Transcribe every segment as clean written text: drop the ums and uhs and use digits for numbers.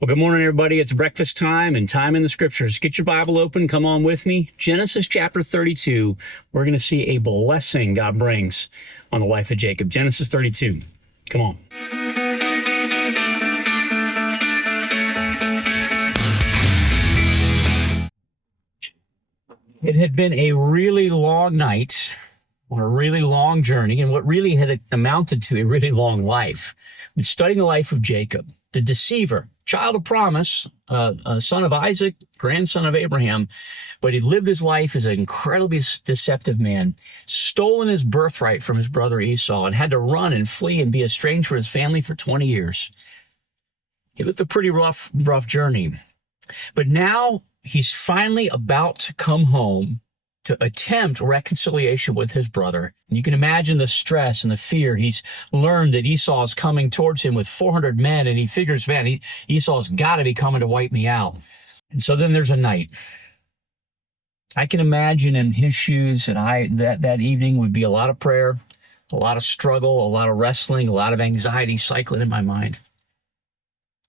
Well, good morning, everybody. It's breakfast time and time in the scriptures. Get your Bible open. Come on with me. Genesis chapter 32. We're going to see a blessing God brings on the life of Jacob. Genesis 32. Come on. It had been a really long night on a really long journey, and what really had amounted to a really long life. We're studying the life of Jacob, the deceiver, child of promise, a son of Isaac, grandson of Abraham, but he lived his life as an incredibly deceptive man, stolen his birthright from his brother Esau, and had to run and flee and be estranged from his family for 20 years. He lived a pretty rough journey. But now he's finally about to come home to attempt reconciliation with his brother. And you can imagine the stress and the fear. He's learned that Esau is coming towards him with 400 men, and he figures, man, Esau's got to be coming to wipe me out. And so then there's a night. I can imagine in his shoes that evening would be a lot of prayer, a lot of struggle, a lot of wrestling, a lot of anxiety cycling in my mind.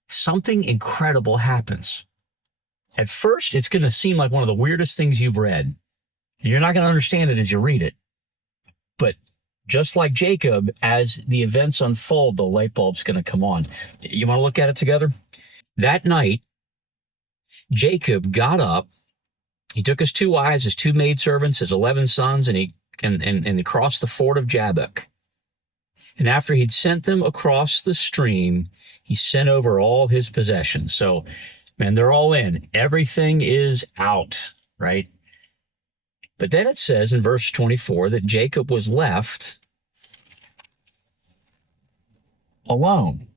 Something incredible happens. At first, it's going to seem like one of the weirdest things you've read. You're not going to understand it as you read it. But just like Jacob, as the events unfold, the light bulb's going to come on. You want to look at it together? That night, Jacob got up. He took his 2 wives, his 2 maidservants, his 11 sons, and he crossed the ford of Jabbok. And after he'd sent them across the stream, he sent over all his possessions. So, man, they're all in. Everything is out, right? But then it says in verse 24 that Jacob was left alone.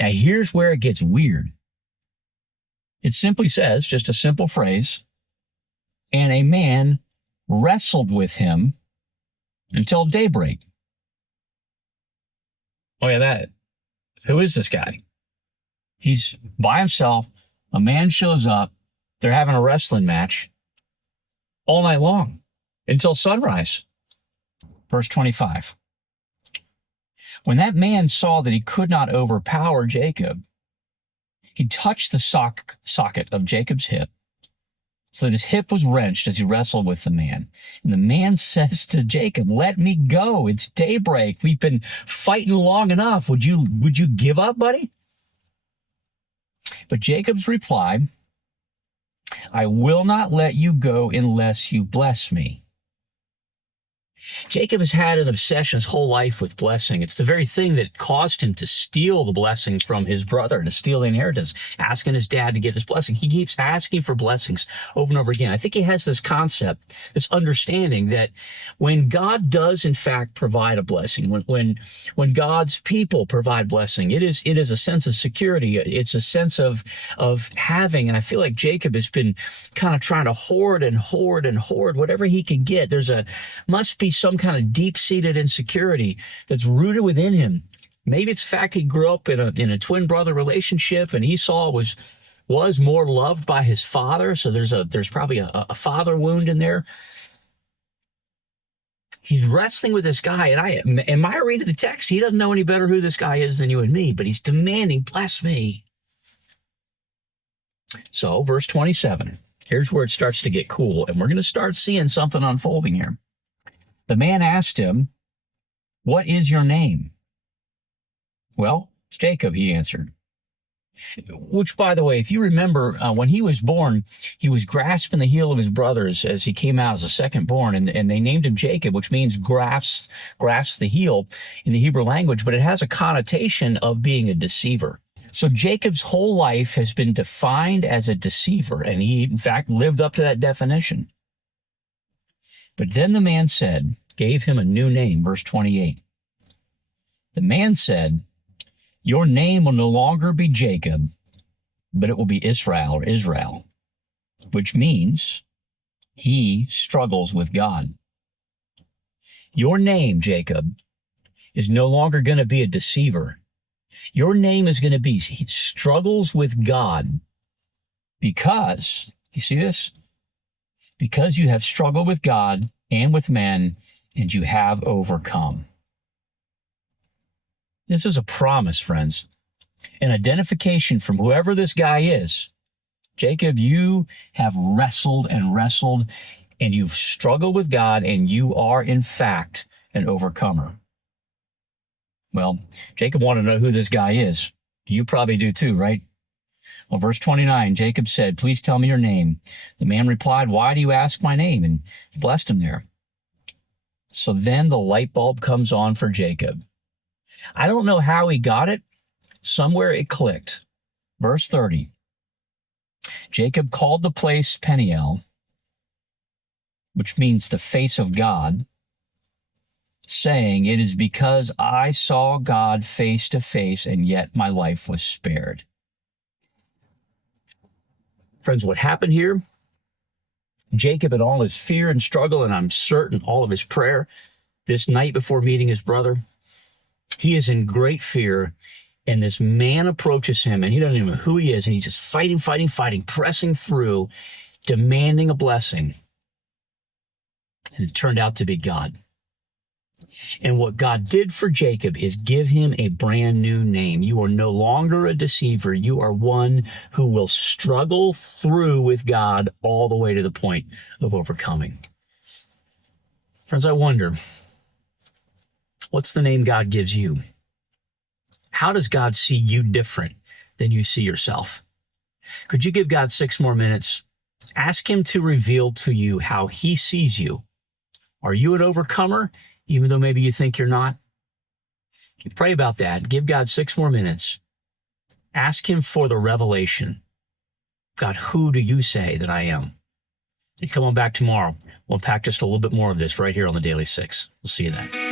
Now, here's where it gets weird. It simply says, just a simple phrase, and a man wrestled with him until daybreak. Oh, yeah, who is this guy? He's by himself. A man shows up. They're having a wrestling match all night long until sunrise. Verse 25. When that man saw that he could not overpower Jacob, he touched the socket of Jacob's hip, so that his hip was wrenched as he wrestled with the man. And the man says to Jacob, "Let me go. It's daybreak. We've been fighting long enough. Would you give up, buddy?" But Jacob's reply, "I will not let you go unless you bless me." Jacob has had an obsession his whole life with blessing. It's the very thing that caused him to steal the blessings from his brother, to steal the inheritance, asking his dad to give his blessing. He keeps asking for blessings over and over again. I think he has this concept, this understanding that when God does in fact provide a blessing, when God's people provide blessing, it is a sense of security. It's a sense of having, and I feel like Jacob has been kind of trying to hoard and hoard and hoard whatever he can get. Must be some kind of deep-seated insecurity that's rooted within him. Maybe it's the fact he grew up in a twin brother relationship, and Esau was more loved by his father, so there's probably a father wound in there. He's wrestling with this guy, and in my read of the text, he doesn't know any better who this guy is than you and me, but he's demanding, "Bless me." So, verse 27, here's where it starts to get cool, and we're going to start seeing something unfolding here. The man asked him, "What is your name?" "Well, it's Jacob," he answered. Which, by the way, if you remember, when he was born, he was grasping the heel of his brothers as he came out as a second born, and they named him Jacob, which means grasps the heel in the Hebrew language, but it has a connotation of being a deceiver. So Jacob's whole life has been defined as a deceiver, and he, in fact, lived up to that definition. But then the man gave him a new name, verse 28. The man said, "Your name will no longer be Jacob, but it will be Israel," or Israel, which means he struggles with God. Your name, Jacob, is no longer going to be a deceiver. Your name is going to be, he struggles with God because, you see this? Because you have struggled with God and with men, and you have overcome. This is a promise, friends. an identification from whoever this guy is. Jacob, you have wrestled and wrestled, and you've struggled with God, and you are, in fact, an overcomer. Well, Jacob wanted to know who this guy is. You probably do too, right? Well, verse 29, Jacob said, "Please tell me your name." The man replied, "Why do you ask my name?" And he blessed him there. So then the light bulb comes on for Jacob. I don't know how he got it. Somewhere it clicked. Verse 30. Jacob called the place Peniel, which means the face of God, saying, "It is because I saw God face to face, and yet my life was spared." Friends, what happened here? Jacob, in all his fear and struggle, and I'm certain all of his prayer this night before meeting his brother, he is in great fear. And this man approaches him, and he doesn't even know who he is, and he's just fighting, pressing through, demanding a blessing. And it turned out to be God. And what God did for Jacob is give him a brand new name. You are no longer a deceiver. You are one who will struggle through with God all the way to the point of overcoming. Friends, I wonder, what's the name God gives you? How does God see you different than you see yourself? Could you give God 6 more minutes? Ask him to reveal to you how he sees you. Are you an overcomer, even though maybe you think you're not? You pray about that. Give God 6 more minutes. Ask him for the revelation. God, who do you say that I am? And come on back tomorrow. We'll unpack just a little bit more of this right here on the Daily 6. We'll see you then.